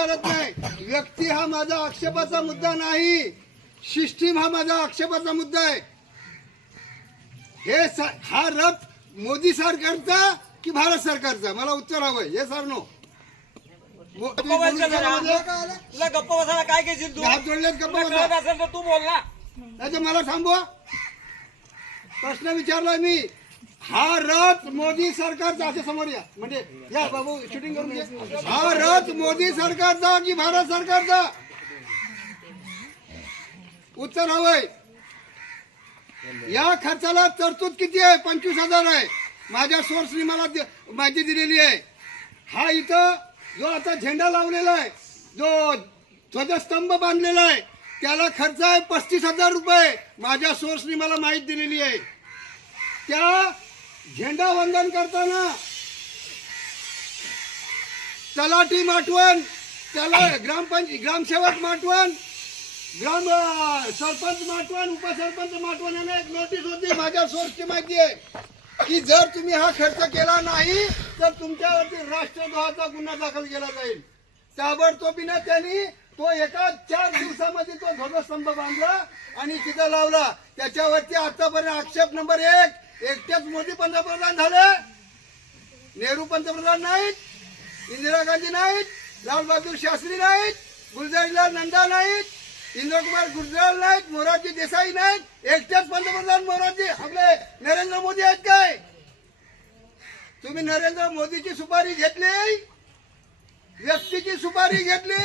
विचारत नाही. व्यक्ती हा माझा आक्षेपाचा मुद्दा नाही. सिस्टीम हा माझा आक्षेपाचा मुद्दा आहे. हे हा रथ मोदी सरकारचा की भारत सरकारचा? मला उत्तर हवंय. हे सर नो? तुला गप्प बसायला काय घेशील तू? हात जोडलेत गप्प बसा. कळत असेल तर तू बोल ना नाही तर मला थांबवा. प्रश्न विचारलाय मी. हा रथ मोदी सरकारचा असे समोर या. म्हणजे या बाबू शूटिंग करून घे हा रथ मोदी सरकारचा की भारत सरकारचा उत्तर हवंय. या खर्चाला तरतूद किती आहे? पंचवीस हजार आहे. माझ्या सोर्सनी मला माहिती दिलेली आहे. हा इथं जो आता झेंडा लावलेला आहे जो ध्वजस्तंभ बांधलेला आहे त्याला खर्च आहे पस्तीस हजार रुपये. माझ्या सोर्सनी मला माहिती दिलेली आहे. त्या झेंडा वंदन करताना तलाठी माटवण त्याला ग्रामपंच ग्रामसेवक माटवण ग्राम सरपंच माटवण उपसरपंच माटवण यांना एक नोटीस होती माझ्या सोर्सची माहिती आहे की जर तुम्ही हा खर्च केला नाही तर तुमच्यावरती राष्ट्रद्रोहाचा गुन्हा दाखल केला जाईल. ताबडतोबीनं त्यांनी तो एका चार दिवसामध्ये तो ध्वजस्तंभ बांधला आणि तिथं लावला. त्याच्यावरती आतापर्यंत आक्षेप नंबर एक एकटेच मोदी पंतप्रधान झाले. नेहरू पंतप्रधान नाहीत इंदिरा गांधी नाहीत लालबहादूर शास्त्री नाहीत गुलजारीलाल नंदा नाहीत इंद्रकुमार गुजराल नाहीत मोरारजी देसाई नाहीत एकटेच पंतप्रधान मोरारजी आपले नरेंद्र मोदी आहेत काय? तुम्ही नरेंद्र मोदीची सुपारी घेतली व्यक्तीची सुपारी घेतली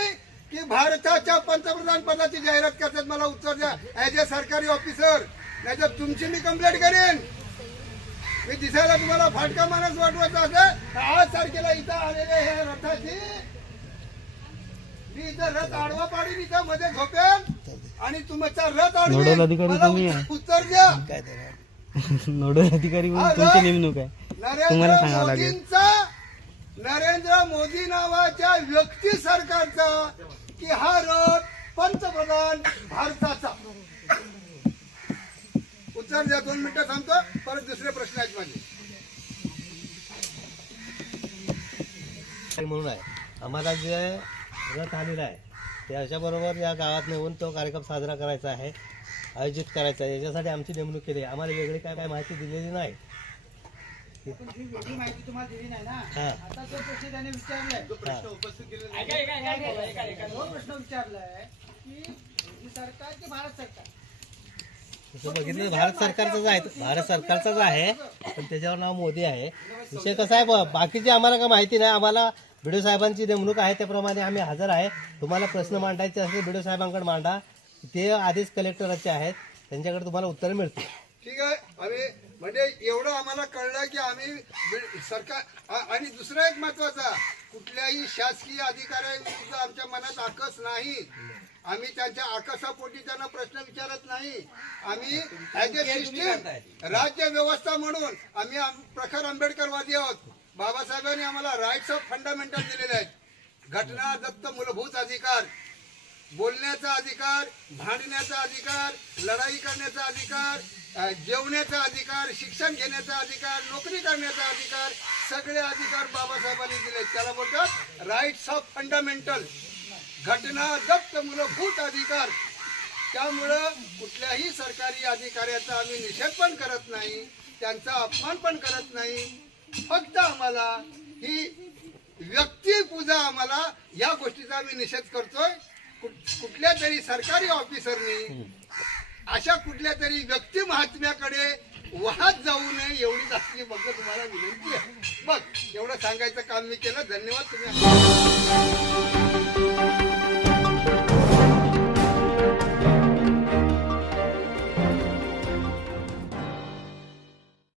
की भारताच्या पंतप्रधान पदाची जाहिरात करतात. मला उत्तर द्या. ऍज अ सरकारी ऑफिसर नाहीतर तुमची मी कंप्लेंट करेन. मी दिसायला तुम्हाला फाटका माणूस वाटवायचा असेल आज तारखेला इथं आलेले हे रथाची मी इथं रथ आडवा पाडीन इथं मध्ये झोपेन. आणि तुमचा रथ नोडल आडवेन अधिकारी तुम्ही उत्तर- आहे. उत्तर द्या. नोडल अधिकारी म्हणून तुमची नेमणूक आहे. तुम्हाला नरेंद्र सांगावं लागेल. मोदींचा नरेंद्र मोदी नावाच्या व्यक्ती सरकारचा की हा रथ पंतप्रधान भारताचा. उत्तर द्या दोन मिनिटं थांबतो परत दुसरे प्रश्न आहेत माझे. म्हणून आहे? आम्हाला जे रथ आलेला आहे त्याच्याबरोबर या गावात नेऊन तो कार्यक्रम साजरा करायचा आहे आयोजित करायचा आहे. याच्यासाठी आमची नेमणूक केली आहे. आम्हाला वेगळी काय काय माहिती दिलेली नाही. माहिती तुम्हाला दिली नाही ना? आता जो प्रश्न त्याने विचारलाय. तो की भारत सरकार? तसं बघितलं भारत सरकारचाच आहे भारत सरकारचाच आहे पण त्याच्यावर नाव मोदी आहे. विषय कसा आहे बाकीचे बाकीची आम्हाला काय माहिती नाही आम्हाला बिडो साहेबांची नेमणूक आहे त्याप्रमाणे आम्ही हजर आहे. तुम्हाला प्रश्न मांडायचे असेल बिडो साहेबांकडे मांडा. ते आधीच कलेक्टरचे आहेत त्यांच्याकडे तुम्हाला उत्तर मिळते ठीक आहे आम्ही म्हणजे एवढं आम्हाला कळलं की आम्ही सरकार आणि दुसरा एक महत्त्वाचा कुठल्याही शासकीय अधिकाऱ्यांविरुद्ध आमच्या मनात आकस नाही. आम्ही त्यांच्या आकसापोटी त्यांना प्रश्न विचारत नाही. आम्ही ऍज ए सिस्टीम राज्य व्यवस्था म्हणून आम्ही आम- प्रखर आंबेडकरवादी आहोत. बाबासाहेबांनी आम्हाला राईट्स ऑफ फंडामेंटल दिलेले आहेत. घटना दत्त मूलभूत अधिकार बोलण्याचा अधिकार भांडण्याचा अधिकार लढाई करण्याचा अधिकार जेवण्याचा अधिकार शिक्षण घेण्याचा अधिकार नोकरी करण्याचा अधिकार सगळे अधिकार बाबासाहेबांनी दिले त्याला बोलतात राईट्स ऑफ फंडामेंटल घटना जप्त मूलभूत अधिकार. त्यामुळं कुठल्याही सरकारी अधिकाऱ्याचा आम्ही निषेध पण करत नाही त्यांचा अपमान पण करत नाही. फक्त आम्हाला ही व्यक्ती पूजा आम्हाला या गोष्टीचा आम्ही निषेध करतोय. कुठ- कुठल्या तरी सरकारी ऑफिसरनी अशा कुठल्या तरी व्यक्ती महात्म्याकडे वाहत जाऊ नये एवढीच जास्त बघ तुम्हाला विनंती आहे. बघ एवढं सांगायचं काम मी केलं. धन्यवाद तुम्ही.